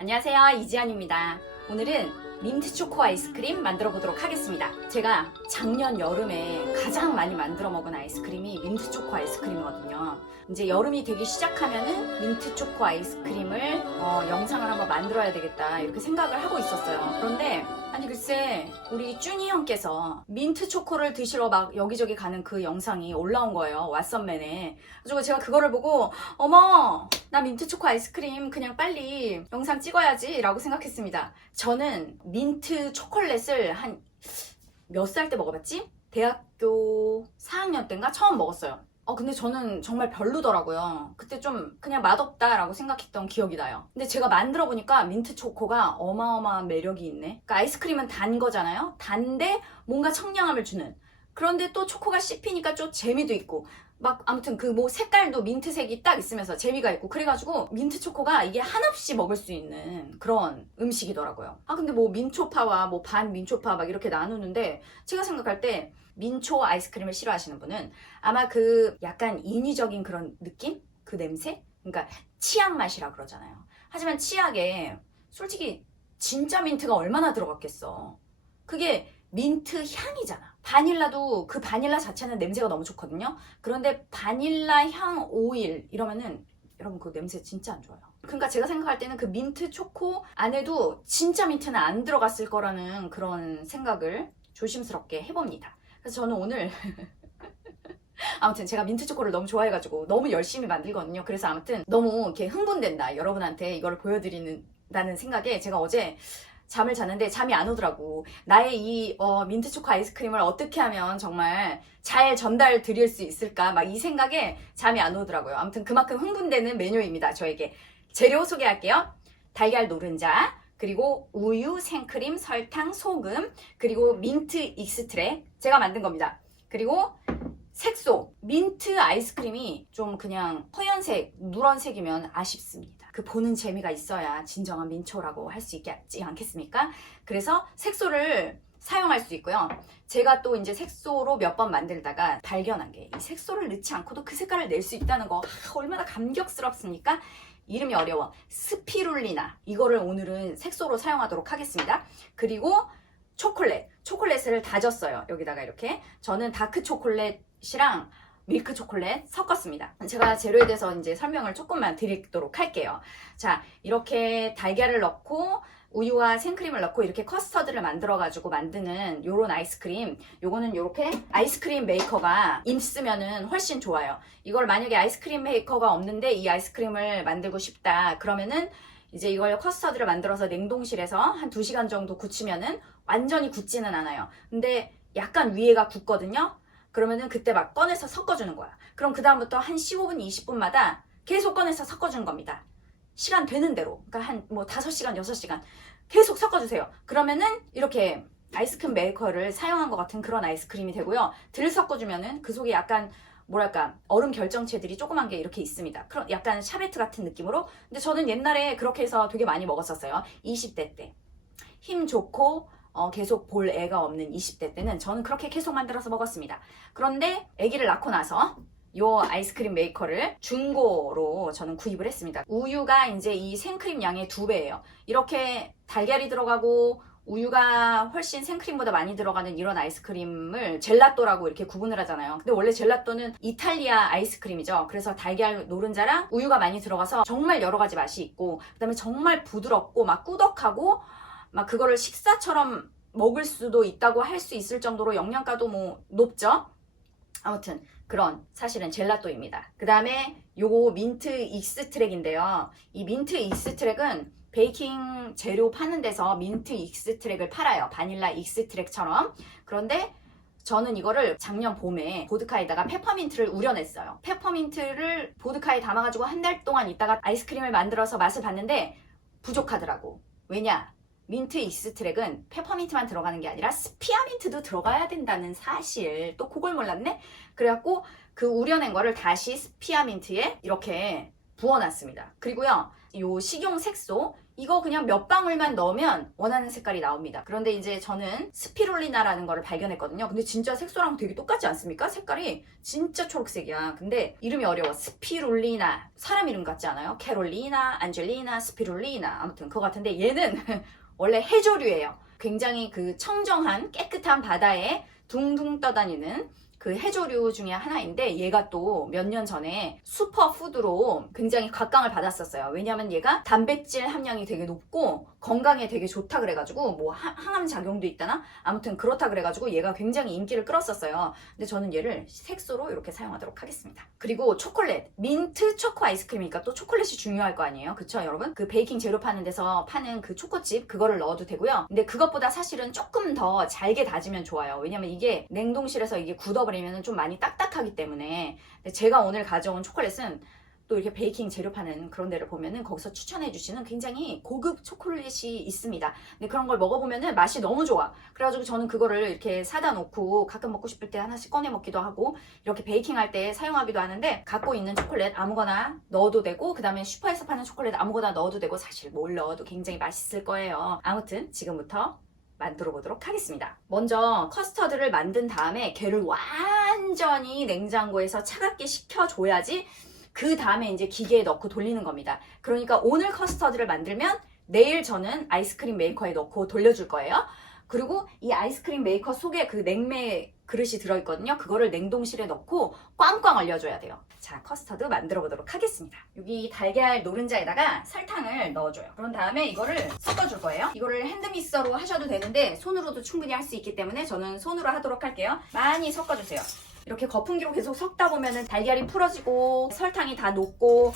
안녕하세요, 이지연입니다. 오늘은 민트 초코 아이스크림 만들어 보도록 하겠습니다. 제가 작년 여름에 가장 많이 만들어 먹은 아이스크림이 민트 초코 아이스크림이거든요. 이제 여름이 되기 시작하면은 민트 초코 아이스크림을 영상을 한번 만들어야 되겠다 이렇게 생각을 하고 있었어요. 그런데 아니 글쎄 우리 쭈니 형께서 민트 초코를 드시러 막 여기저기 가는 그 영상이 올라온 거예요. 왓썸맨에. 그래서 제가 그거를 보고 어머 나 민트 초코 아이스크림 그냥 빨리 영상 찍어야지 라고 생각했습니다. 저는 민트 초콜릿을 한 몇 살 때 먹어봤지? 대학교 4학년 때인가 처음 먹었어요. 근데 저는 정말 별로더라고요. 그때 좀 그냥 맛없다라고 생각했던 기억이 나요. 근데 제가 만들어 보니까 민트 초코가 어마어마한 매력이 있네. 그러니까 아이스크림은 단 거잖아요. 단데 뭔가 청량함을 주는. 그런데 또 초코가 씹히니까 좀 재미도 있고 막 아무튼 그 뭐 색깔도 민트색이 딱 있으면서 재미가 있고 그래가지고 민트 초코가 이게 한없이 먹을 수 있는 그런 음식이더라고요. 근데 뭐 민초파와 뭐 반 민초파 막 이렇게 나누는데 제가 생각할 때 민초 아이스크림을 싫어하시는 분은 아마 그 약간 인위적인 그런 느낌? 그 냄새? 그러니까 치약 맛이라 그러잖아요. 하지만 치약에 솔직히 진짜 민트가 얼마나 들어갔겠어. 그게 민트 향이잖아. 바닐라도 그 바닐라 자체는 냄새가 너무 좋거든요. 그런데 바닐라 향 오일 이러면은 여러분 그 냄새 진짜 안 좋아요. 그러니까 제가 생각할 때는 그 민트 초코 안에도 진짜 민트는 안 들어갔을 거라는 그런 생각을 조심스럽게 해봅니다. 그래서 저는 오늘 아무튼 제가 민트 초코를 너무 좋아해가지고 너무 열심히 만들거든요. 그래서 아무튼 너무 이렇게 흥분된다. 여러분한테 이거를 보여드리는다는 생각에 제가 어제 잠을 잤는데 잠이 안 오더라고. 나의 이 민트 초코 아이스크림을 어떻게 하면 정말 잘 전달 드릴 수 있을까 막 이 생각에 잠이 안 오더라고요. 아무튼 그만큼 흥분되는 메뉴입니다. 저에게. 재료 소개할게요. 달걀 노른자, 그리고 우유, 생크림, 설탕, 소금, 그리고 민트 익스트랙 제가 만든 겁니다. 그리고 색소, 민트 아이스크림이 좀 그냥 허연색, 누런색이면 아쉽습니다. 그 보는 재미가 있어야 진정한 민초라고 할 수 있지 않겠습니까? 그래서 색소를 사용할 수 있고요. 제가 또 이제 색소로 몇 번 만들다가 발견한 게 이 색소를 넣지 않고도 그 색깔을 낼 수 있다는 거 얼마나 감격스럽습니까? 이름이 어려워. 스피룰리나. 이거를 오늘은 색소로 사용하도록 하겠습니다. 그리고 초콜릿을 다졌어요. 여기다가 이렇게. 저는 다크 초콜릿이랑 밀크 초콜릿 섞었습니다. 제가 재료에 대해서 이제 설명을 조금만 드리도록 할게요. 자, 이렇게 달걀을 넣고 우유와 생크림을 넣고 이렇게 커스터드를 만들어가지고 만드는 요런 아이스크림. 요거는 요렇게 아이스크림 메이커가 있으면은 훨씬 좋아요. 이걸 만약에 아이스크림 메이커가 없는데 이 아이스크림을 만들고 싶다. 그러면은 이제 이걸 커스터드를 만들어서 냉동실에서 한 2시간 정도 굳히면은 완전히 굳지는 않아요. 근데 약간 위에가 굳거든요. 그러면은 그때 막 꺼내서 섞어주는 거야. 그럼 그 다음부터 한 15분, 20분마다 계속 꺼내서 섞어주는 겁니다. 시간 되는 대로. 그러니까 한 뭐 5시간, 6시간 계속 섞어주세요. 그러면은 이렇게 아이스크림 메이커를 사용한 것 같은 그런 아이스크림이 되고요. 들 섞어주면은 그 속에 약간 뭐랄까 얼음 결정체들이 조그만 게 이렇게 있습니다. 그런 약간 샤베트 같은 느낌으로. 근데 저는 옛날에 그렇게 해서 되게 많이 먹었었어요. 20대 때. 힘 좋고 계속 볼 애가 없는 20대 때는 저는 그렇게 계속 만들어서 먹었습니다. 그런데 아기를 낳고 나서 요 아이스크림 메이커를 중고로 저는 구입을 했습니다. 우유가 이제 이 생크림 양의 2배예요. 이렇게 달걀이 들어가고 우유가 훨씬 생크림보다 많이 들어가는 이런 아이스크림을 젤라또라고 이렇게 구분을 하잖아요. 근데 원래 젤라또는 이탈리아 아이스크림이죠. 그래서 달걀 노른자랑 우유가 많이 들어가서 정말 여러 가지 맛이 있고 그다음에 정말 부드럽고 막 꾸덕하고 막 그거를 식사처럼 먹을 수도 있다고 할 수 있을 정도로 영양가도 뭐 높죠. 아무튼 그런 사실은 젤라또입니다. 그 다음에 요거 민트 익스트랙인데요. 이 민트 익스트랙은 베이킹 재료 파는 데서 민트 익스트랙을 팔아요. 바닐라 익스트랙처럼. 그런데 저는 이거를 작년 봄에 보드카에다가 페퍼민트를 우려냈어요. 페퍼민트를 보드카에 담아가지고 한 달 동안 있다가 아이스크림을 만들어서 맛을 봤는데 부족하더라고. 왜냐? 민트 익스트랙은 페퍼민트만 들어가는 게 아니라 스피아민트도 들어가야 된다는 사실. 또 그걸 몰랐네? 그래갖고 그 우려낸 거를 다시 스피아민트에 이렇게 부어놨습니다. 그리고요. 요 식용 색소 이거 그냥 몇 방울만 넣으면 원하는 색깔이 나옵니다. 그런데 이제 저는 스피룰리나라는 거를 발견했거든요. 근데 진짜 색소랑 되게 똑같지 않습니까? 색깔이 진짜 초록색이야. 근데 이름이 어려워. 스피룰리나. 사람 이름 같지 않아요? 캐롤리나, 안젤리나, 스피룰리나. 아무튼 그거 같은데 얘는 원래 해조류예요. 굉장히 그 청정한 깨끗한 바다에 둥둥 떠다니는 그 해조류 중에 하나인데 얘가 또 몇 년 전에 슈퍼푸드로 굉장히 각광을 받았었어요. 왜냐하면 얘가 단백질 함량이 되게 높고 건강에 되게 좋다 그래가지고 뭐 항암 작용도 있다나 아무튼 그렇다 그래가지고 얘가 굉장히 인기를 끌었었어요. 근데 저는 얘를 색소로 이렇게 사용하도록 하겠습니다. 그리고 초콜릿, 민트 초코 아이스크림이니까 또 초콜릿이 중요할 거 아니에요. 그쵸 여러분? 그 베이킹 재료 파는 데서 파는 그 초코칩 그거를 넣어도 되고요. 근데 그것보다 사실은 조금 더 잘게 다지면 좋아요. 왜냐면 이게 냉동실에서 이게 굳어버리면 좀 많이 딱딱하기 때문에. 근데 제가 오늘 가져온 초콜릿은 또 이렇게 베이킹 재료 파는 그런 데를 보면은 거기서 추천해 주시는 굉장히 고급 초콜릿이 있습니다. 근데 그런 걸 먹어보면은 맛이 너무 좋아. 그래가지고 저는 그거를 이렇게 사다 놓고 가끔 먹고 싶을 때 하나씩 꺼내 먹기도 하고 이렇게 베이킹 할 때 사용하기도 하는데 갖고 있는 초콜릿 아무거나 넣어도 되고 그 다음에 슈퍼에서 파는 초콜릿 아무거나 넣어도 되고 사실 뭘 넣어도 굉장히 맛있을 거예요. 아무튼 지금부터 만들어 보도록 하겠습니다. 먼저 커스터드를 만든 다음에 걔를 완전히 냉장고에서 차갑게 식혀줘야지 그 다음에 이제 기계에 넣고 돌리는 겁니다. 그러니까 오늘 커스터드를 만들면 내일 저는 아이스크림 메이커에 넣고 돌려줄 거예요. 그리고 이 아이스크림 메이커 속에 그 냉매 그릇이 들어있거든요. 그거를 냉동실에 넣고 꽝꽝 얼려줘야 돼요. 자, 커스터드 만들어 보도록 하겠습니다. 여기 달걀 노른자에다가 설탕을 넣어줘요. 그런 다음에 이거를 섞어줄 거예요. 이거를 핸드믹서로 하셔도 되는데 손으로도 충분히 할 수 있기 때문에 저는 손으로 하도록 할게요. 많이 섞어주세요. 이렇게 거품기로 계속 섞다 보면은 달걀이 풀어지고 설탕이 다 녹고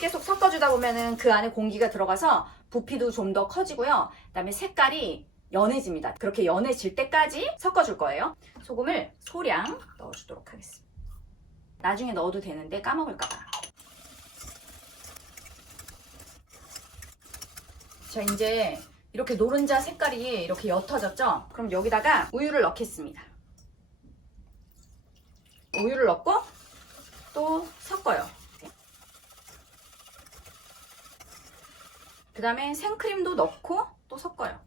계속 섞어주다 보면은 그 안에 공기가 들어가서 부피도 좀 더 커지고요. 그다음에 색깔이 연해집니다. 그렇게 연해질 때까지 섞어줄 거예요. 소금을 소량 넣어주도록 하겠습니다. 나중에 넣어도 되는데 까먹을까봐. 자, 이제 이렇게 노른자 색깔이 이렇게 옅어졌죠? 그럼 여기다가 우유를 넣겠습니다. 우유를 넣고 또 섞어요. 그 다음에 생크림도 넣고 또 섞어요.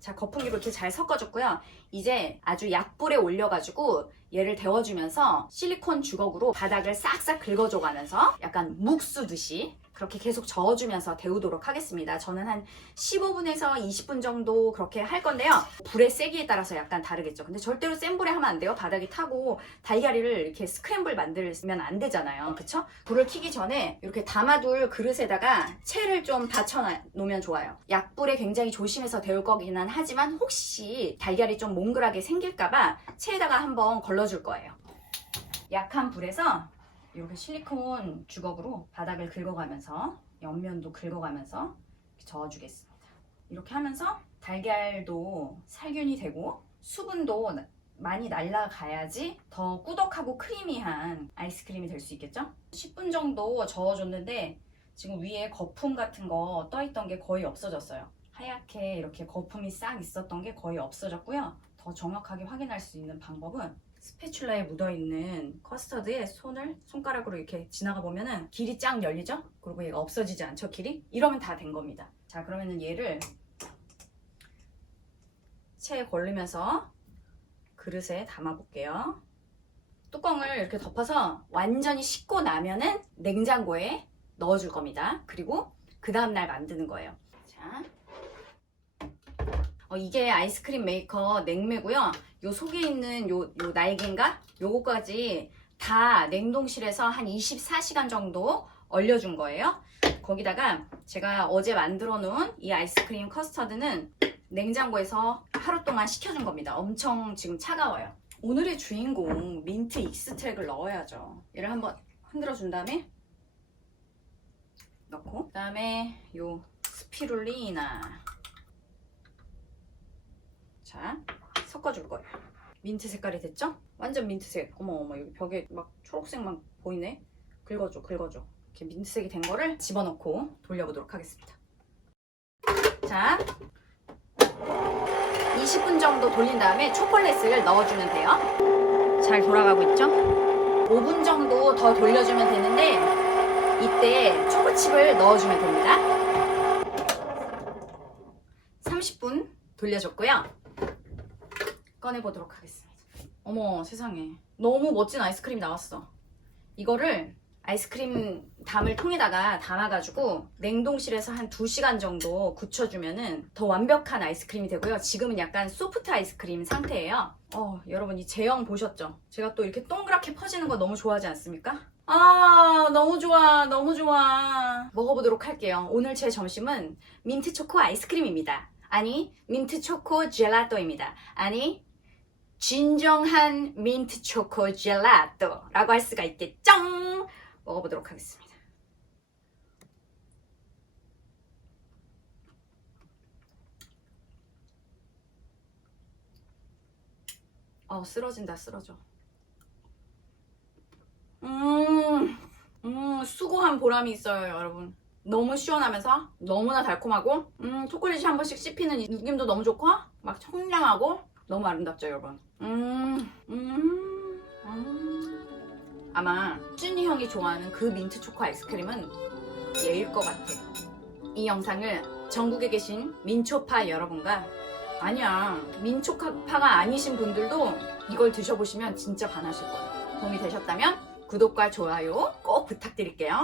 자, 거품기로 이렇게 잘 섞어줬고요. 이제 아주 약불에 올려가지고 얘를 데워주면서 실리콘 주걱으로 바닥을 싹싹 긁어줘가면서 약간 묵 쓰듯이 그렇게 계속 저어주면서 데우도록 하겠습니다. 저는 한 15분에서 20분 정도 그렇게 할 건데요. 불의 세기에 따라서 약간 다르겠죠. 근데 절대로 센 불에 하면 안 돼요. 바닥이 타고 달걀이를 이렇게 스크램블 만들면 안 되잖아요. 그쵸? 불을 켜기 전에 이렇게 담아둘 그릇에다가 채를 좀 받쳐 놓으면 좋아요. 약불에 굉장히 조심해서 데울 거기는 하지만 혹시 달걀이 좀 몽글하게 생길까봐 채에다가 한번 걸러줄 거예요. 약한 불에서 이렇게 실리콘 주걱으로 바닥을 긁어가면서 옆면도 긁어가면서 저어주겠습니다. 이렇게 하면서 달걀도 살균이 되고 수분도 많이 날아가야지 더 꾸덕하고 크리미한 아이스크림이 될 수 있겠죠? 10분 정도 저어줬는데 지금 위에 거품 같은 거 떠있던 게 거의 없어졌어요. 하얗게 이렇게 거품이 싹 있었던 게 거의 없어졌고요. 더 정확하게 확인할 수 있는 방법은 스패츌라에 묻어있는 커스터드에 손가락으로 이렇게 지나가 보면은 길이 쫙 열리죠? 그리고 얘가 없어지지 않죠, 길이? 이러면 다 된 겁니다. 자, 그러면은 얘를 체에 걸리면서 그릇에 담아 볼게요. 뚜껑을 이렇게 덮어서 완전히 식고 나면은 냉장고에 넣어줄 겁니다. 그리고 그 다음날 만드는 거예요. 자. 이게 아이스크림 메이커 냉매고요. 요 속에 있는 요 날개인가? 요거까지 다 냉동실에서 한 24시간 정도 얼려준 거예요. 거기다가 제가 어제 만들어 놓은 이 아이스크림 커스터드는 냉장고에서 하루 동안 식혀준 겁니다. 엄청 지금 차가워요. 오늘의 주인공 민트 익스트랙을 넣어야죠. 얘를 한번 흔들어 준 다음에 넣고, 그 다음에 요 스피룰리나, 자, 섞어줄 거예요. 민트 색깔이 됐죠? 완전 민트색. 어머 여기 벽에 막 초록색만 보이네. 긁어줘. 이렇게 민트색이 된 거를 집어넣고 돌려보도록 하겠습니다. 자, 20분 정도 돌린 다음에 초콜릿을 넣어주면 돼요. 잘 돌아가고 있죠? 5분 정도 더 돌려주면 되는데 이때 초코칩을 넣어주면 됩니다. 30분 돌려줬고요. 꺼내보도록 하겠습니다. 어머 세상에, 너무 멋진 아이스크림 나왔어. 이거를 아이스크림 담을 통에다가 담아가지고 냉동실에서 한 2시간 정도 굳혀주면은 더 완벽한 아이스크림이 되고요. 지금은 약간 소프트 아이스크림 상태예요. 여러분 이 제형 보셨죠? 제가 또 이렇게 동그랗게 퍼지는 거 너무 좋아하지 않습니까? 아 너무 좋아, 너무 좋아. 먹어보도록 할게요. 오늘 제 점심은 민트 초코 아이스크림입니다. 아니 민트 초코 젤라또입니다. 아니 진정한 민트 초코 젤라또라고 할 수가 있겠죠? 먹어보도록 하겠습니다. 쓰러진다, 쓰러져. 수고한 보람이 있어요, 여러분. 너무 시원하면서 너무나 달콤하고 초콜릿이 한 번씩 씹히는 이 느낌도 너무 좋고 막 청량하고 너무 아름답죠, 여러분. 아마 쭈니 형이 좋아하는 그 민트 초코 아이스크림은 얘일 것 같아. 이 영상을 전국에 계신 민초파 여러분과, 아니야 민초파가 아니신 분들도 이걸 드셔보시면 진짜 반하실 거예요. 도움이 되셨다면 구독과 좋아요 꼭 부탁드릴게요.